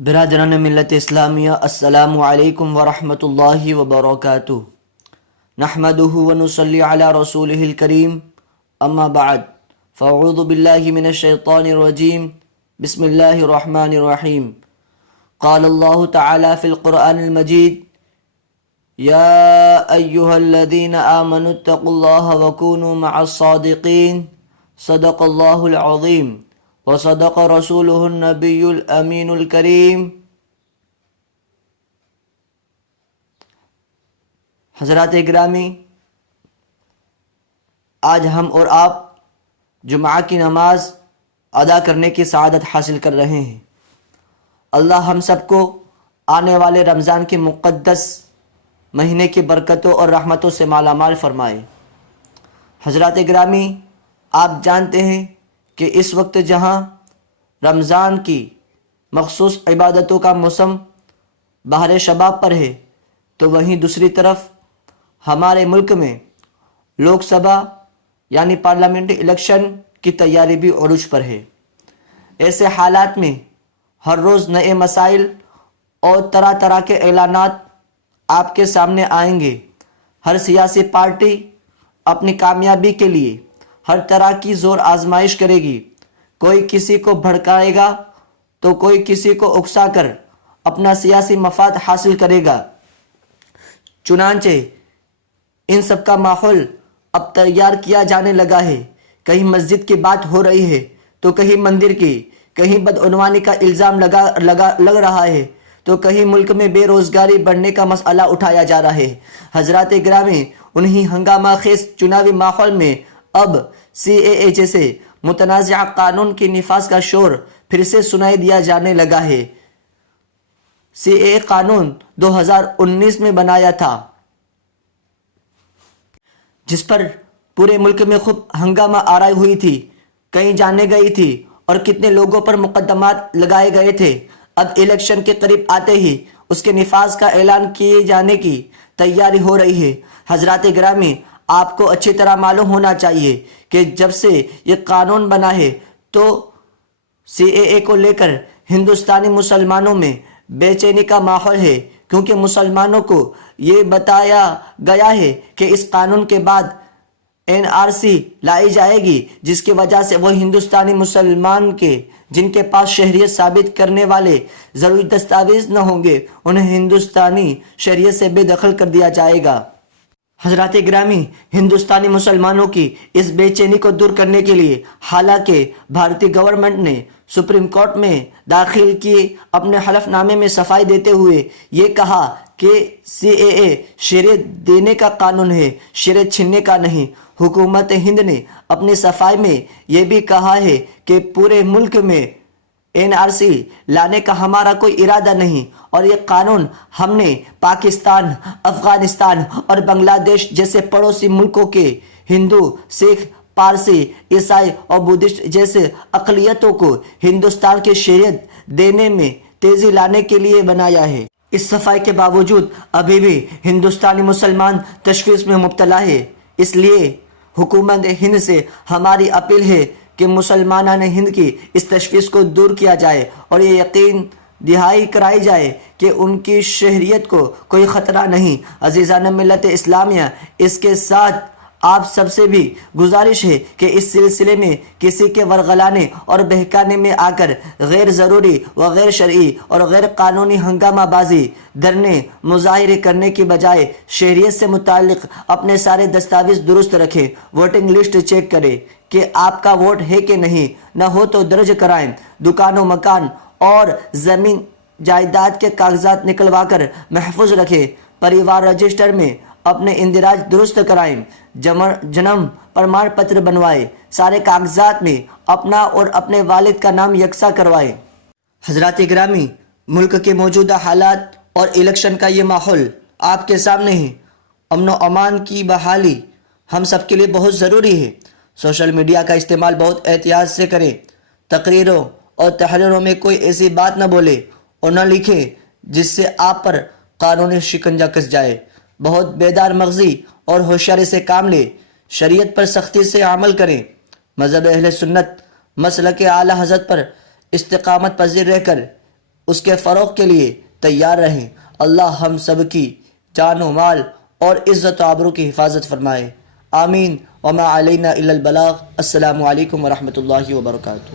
برادران ملت اسلامیہ السلام علیکم ورحمۃ اللہ وبرکاتہ۔ نحمده ونصلی علی رسولہ الکریم، اما بعد فاعوذ باللہ من الشیطان الرجیم، بسم اللہ الرحمن الرحیم۔ قال اللہ تعالی فی القرآن المجید، یا ایہا الذین آمنوا اتقوا اللہ وکونوا مع الصادقین، صدق اللہ العظیم وصدق رسولہ النبی الامین الکریم۔ حضرات گرامی، آج ہم اور آپ جمعہ کی نماز ادا کرنے کی سعادت حاصل کر رہے ہیں۔ اللہ ہم سب کو آنے والے رمضان کے مقدس مہینے کی برکتوں اور رحمتوں سے مالا مال فرمائے۔ حضرات گرامی، آپ جانتے ہیں کہ اس وقت جہاں رمضان کی مخصوص عبادتوں کا موسم بہار شباب پر ہے، تو وہیں دوسری طرف ہمارے ملک میں لوک سبھا یعنی پارلیمنٹ الیکشن کی تیاری بھی عروج پر ہے۔ ایسے حالات میں ہر روز نئے مسائل اور طرح طرح کے اعلانات آپ کے سامنے آئیں گے۔ ہر سیاسی پارٹی اپنی کامیابی کے لیے ہر طرح کی زور آزمائش کرے گی۔ کوئی کسی کو بھڑکائے گا تو کوئی کسی کو اکسا کر اپنا سیاسی مفاد حاصل کرے گا۔ چنانچہ ان سب کا ماحول اب تیار کیا جانے لگا ہے۔ کہیں مسجد کی بات ہو رہی ہے تو کہیں مندر کی، کہیں بدعنوانی کا الزام لگ رہا ہے تو کہیں ملک میں بے روزگاری بڑھنے کا مسئلہ اٹھایا جا رہا ہے۔ حضرات گرامی، انہی ہنگامہ خیز چناوی ماحول میں اب CAA جیسے متنازع قانون کی نفاذ کا شور پھر سے سنائی دیا جانے لگا ہے۔ CAA قانون 2019 میں بنایا تھا، جس پر پورے ملک میں خوب ہنگامہ آرائی ہوئی تھی، کہیں جانے گئی تھی اور کتنے لوگوں پر مقدمات لگائے گئے تھے۔ اب الیکشن کے قریب آتے ہی اس کے نفاذ کا اعلان کیے جانے کی تیاری ہو رہی ہے۔ حضرات گرامی، آپ کو اچھی طرح معلوم ہونا چاہیے کہ جب سے یہ قانون بنا ہے تو CAA کو لے کر ہندوستانی مسلمانوں میں بے چینی کا ماحول ہے، کیونکہ مسلمانوں کو یہ بتایا گیا ہے کہ اس قانون کے بعد NRC لائی جائے گی، جس کی وجہ سے وہ ہندوستانی مسلمان کے جن کے پاس شہریت ثابت کرنے والے ضروری دستاویز نہ ہوں گے، انہیں ہندوستانی شہریت سے بے دخل کر دیا جائے گا۔ حضرات گرامی، ہندوستانی مسلمانوں کی اس بے چینی کو دور کرنے کے لیے حالانکہ بھارتی گورنمنٹ نے سپریم کورٹ میں داخل کیے اپنے حلف نامے میں صفائی دیتے ہوئے یہ کہا کہ CAA شہریت دینے کا قانون ہے، شہریت چھیننے کا نہیں۔ حکومت ہند نے اپنی صفائی میں یہ بھی کہا ہے کہ پورے ملک میں NRC لانے کا ہمارا کوئی ارادہ نہیں، اور یہ قانون ہم نے پاکستان، افغانستان اور بنگلہ دیش جیسے پڑوسی ملکوں کے ہندو، سکھ، پارسی، عیسائی اور بدھسٹ جیسے اقلیتوں کو ہندوستان کی شہریت دینے میں تیزی لانے کے لیے بنایا ہے۔ اس صفائی کے باوجود ابھی بھی ہندوستانی مسلمان تشویش میں مبتلا ہے۔ اس لیے حکومت ہند سے ہماری اپیل ہے کہ مسلمانان ہند کی اس تشویش کو دور کیا جائے اور یہ یقین دہانی کرائی جائے کہ ان کی شہریت کو کوئی خطرہ نہیں۔ عزیزان ملت اسلامیہ، اس کے ساتھ آپ سب سے بھی گزارش ہے کہ اس سلسلے میں کسی کے ورغلانے اور بہکانے میں آ کر غیر ضروری و غیر شرعی اور غیر قانونی ہنگامہ بازی، دھرنے، مظاہرے کرنے کی بجائے شہریت سے متعلق اپنے سارے دستاویز درست رکھیں، ووٹنگ لسٹ چیک کریں کہ آپ کا ووٹ ہے کہ نہیں، نہ ہو تو درج کرائیں، دکان و مکان اور زمین جائیداد کے کاغذات نکلوا کر محفوظ رکھیں، پریوار رجسٹر میں اپنے اندراج درست کرائیں، جنم پرمان پتر بنوائیں، سارے کاغذات میں اپنا اور اپنے والد کا نام یکساں کروائیں۔ حضرات گرامی، ملک کے موجودہ حالات اور الیکشن کا یہ ماحول آپ کے سامنے ہے۔ امن و امان کی بحالی ہم سب کے لیے بہت ضروری ہے۔ سوشل میڈیا کا استعمال بہت احتیاط سے کریں۔ تقریروں اور تحریروں میں کوئی ایسی بات نہ بولے اور نہ لکھیں جس سے آپ پر قانونی شکنجہ کس جائے۔ بہت بیدار مغزی اور ہوشیاری سے کام لیں، شریعت پر سختی سے عمل کریں، مذہب اہل سنت مسلک اعلیٰ حضرت پر استقامت پذیر رہ کر اس کے فروغ کے لیے تیار رہیں۔ اللہ ہم سب کی جان و مال اور عزت و آبرو کی حفاظت فرمائے، آمین۔ وما علینا الا البلاغ۔ السلام علیکم ورحمۃ اللہ وبرکاتہ۔